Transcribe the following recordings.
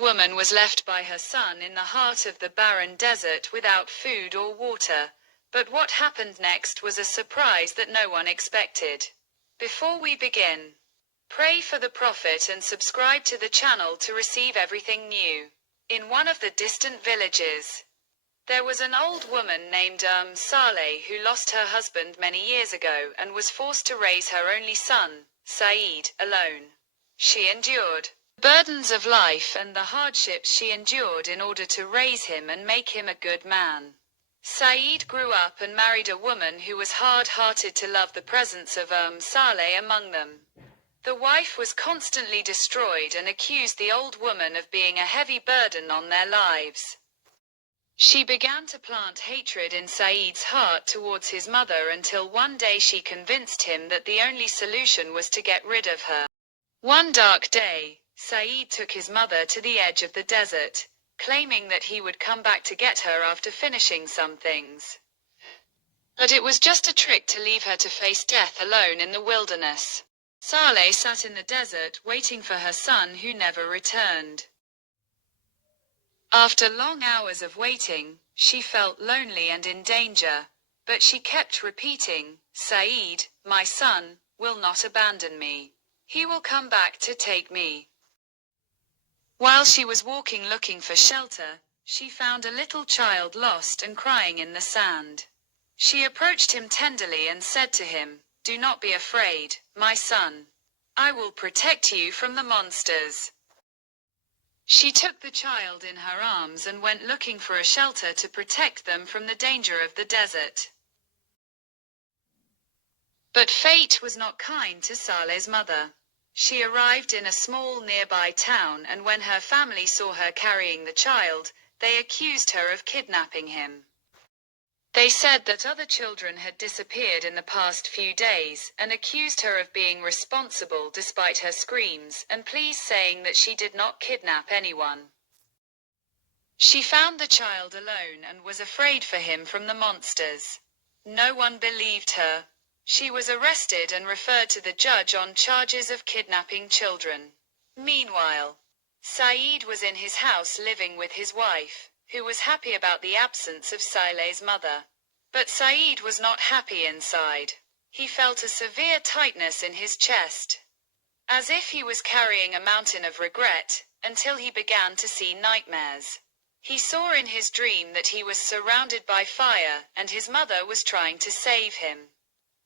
woman was left by her son in the heart of the barren desert without food or water, but what happened next was a surprise that no one expected. Before we begin, pray for the Prophet and subscribe to the channel to receive everything new. In one of the distant villages, there was an old woman named Saleh who lost her husband many years ago and was forced to raise her only son, Saeed, alone. She endured the burdens of life and the hardships she endured in order to raise him and make him a good man. Saeed grew up and married a woman who was hard-hearted to love the presence of Saleh among them. The wife was constantly destroyed and accused the old woman of being a heavy burden on their lives. She began to plant hatred in Saeed's heart towards his mother until one day she convinced him that the only solution was to get rid of her. One dark day, Saeed took his mother to the edge of the desert, claiming that he would come back to get her after finishing some things. But it was just a trick to leave her to face death alone in the wilderness. Saleh sat in the desert waiting for her son who never returned. After long hours of waiting, she felt lonely and in danger, but she kept repeating, "Saeed, my son, will not abandon me. He will come back to take me." While she was walking looking for shelter, she found a little child lost and crying in the sand. She approached him tenderly and said to him, "Do not be afraid, my son. I will protect you from the monsters." She took the child in her arms and went looking for a shelter to protect them from the danger of the desert. But fate was not kind to Saleh's mother. She arrived in a small nearby town, and when her family saw her carrying the child, they accused her of kidnapping him. They said that other children had disappeared in the past few days, and accused her of being responsible despite her screams and pleas saying that she did not kidnap anyone. She found the child alone and was afraid for him from the monsters. No one believed her. She was arrested and referred to the judge on charges of kidnapping children. Meanwhile, Saeed was in his house living with his wife, who was happy about the absence of Saleh's mother. But Saeed was not happy inside. He felt a severe tightness in his chest, as if he was carrying a mountain of regret, until he began to see nightmares. He saw in his dream that he was surrounded by fire, and his mother was trying to save him.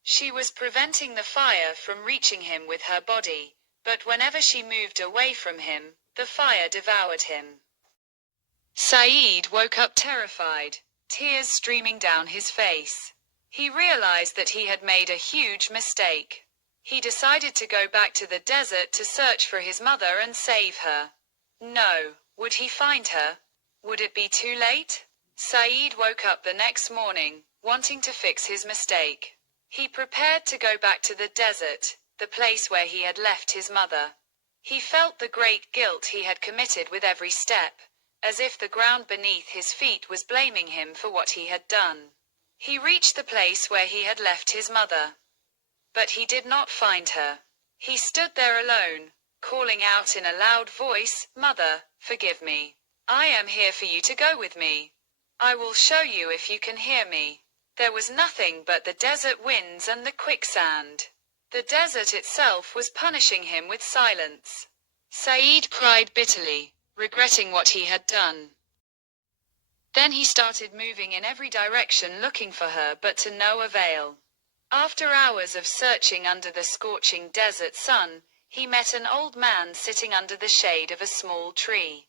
She was preventing the fire from reaching him with her body, but whenever she moved away from him, the fire devoured him. Saeed woke up terrified, tears streaming down his face. He realized that he had made a huge mistake. He decided to go back to the desert to search for his mother and save her. No, would he find her? Would it be too late? Saeed woke up the next morning, wanting to fix his mistake. He prepared to go back to the desert, the place where he had left his mother. He felt the great guilt he had committed with every step, as if the ground beneath his feet was blaming him for what he had done. He reached the place where he had left his mother. But he did not find her. He stood there alone, calling out in a loud voice, "Mother, forgive me. I am here for you to go with me. I will show you if you can hear me." There was nothing but the desert winds and the quicksand. The desert itself was punishing him with silence. Saeed cried bitterly, regretting what he had done. Then he started moving in every direction looking for her, but to no avail. After hours of searching under the scorching desert sun, he met an old man sitting under the shade of a small tree.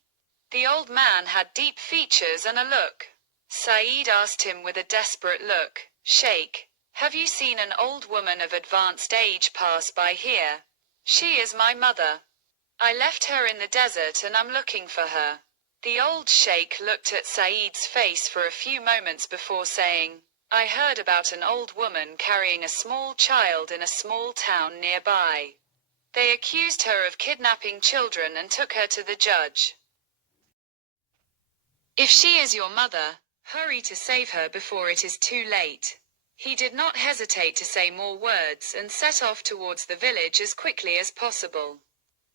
The old man had deep features and a look. Saeed asked him with a desperate look, "Sheikh, have you seen an old woman of advanced age pass by here? She is my mother. I left her in the desert and I'm looking for her." The old sheikh looked at Saeed's face for a few moments before saying, "I heard about an old woman carrying a small child in a small town nearby. They accused her of kidnapping children and took her to the judge. If she is your mother, hurry to save her before it is too late." He did not hesitate to say more words and set off towards the village as quickly as possible.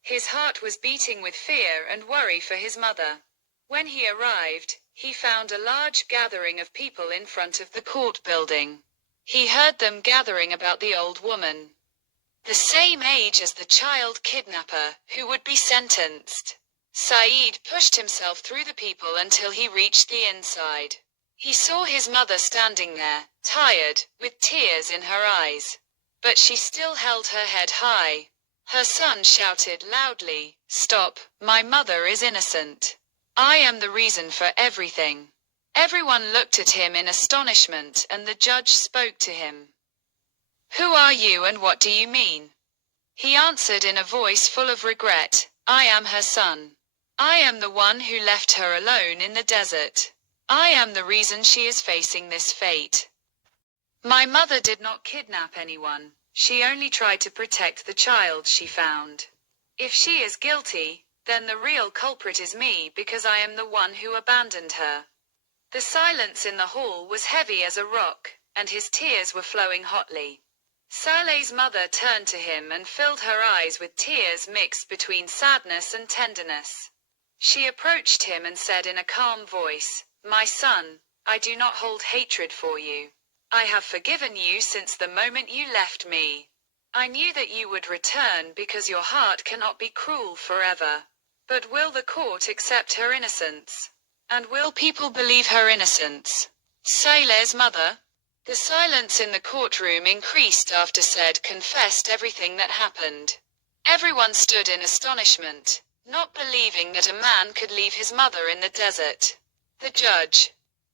His heart was beating with fear and worry for his mother. When he arrived, he found a large gathering of people in front of the court building. He heard them gathering about the old woman, the same age as the child kidnapper, who would be sentenced. Saeed pushed himself through the people until he reached the inside. He saw his mother standing there, tired, with tears in her eyes. But she still held her head high. Her son shouted loudly, "Stop, my mother is innocent. I am the reason for everything." Everyone looked at him in astonishment, and the judge spoke to him. "Who are you and what do you mean?" He answered in a voice full of regret, "I am her son. I am the one who left her alone in the desert. I am the reason she is facing this fate. My mother did not kidnap anyone. She only tried to protect the child she found. If she is guilty, then the real culprit is me because I am the one who abandoned her." The silence in the hall was heavy as a rock, and his tears were flowing hotly. Saleh's mother turned to him and filled her eyes with tears mixed between sadness and tenderness. She approached him and said in a calm voice, "My son, I do not hold hatred for you. I have forgiven you since the moment you left me. I knew that you would return because your heart cannot be cruel forever. But will the court accept her innocence? And will people believe her innocence?" Saleh's mother. The silence in the courtroom increased after Said confessed everything that happened. Everyone stood in astonishment, not believing that a man could leave his mother in the desert. The judge.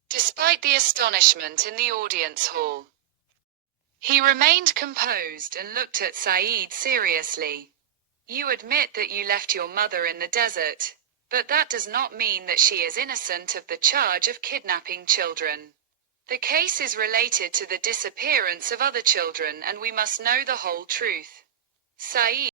Despite the astonishment in the audience hall, he remained composed and looked at Saeed seriously. "You admit that you left your mother in the desert, but that does not mean that she is innocent of the charge of kidnapping children. The case is related to the disappearance of other children and we must know the whole truth." Saeed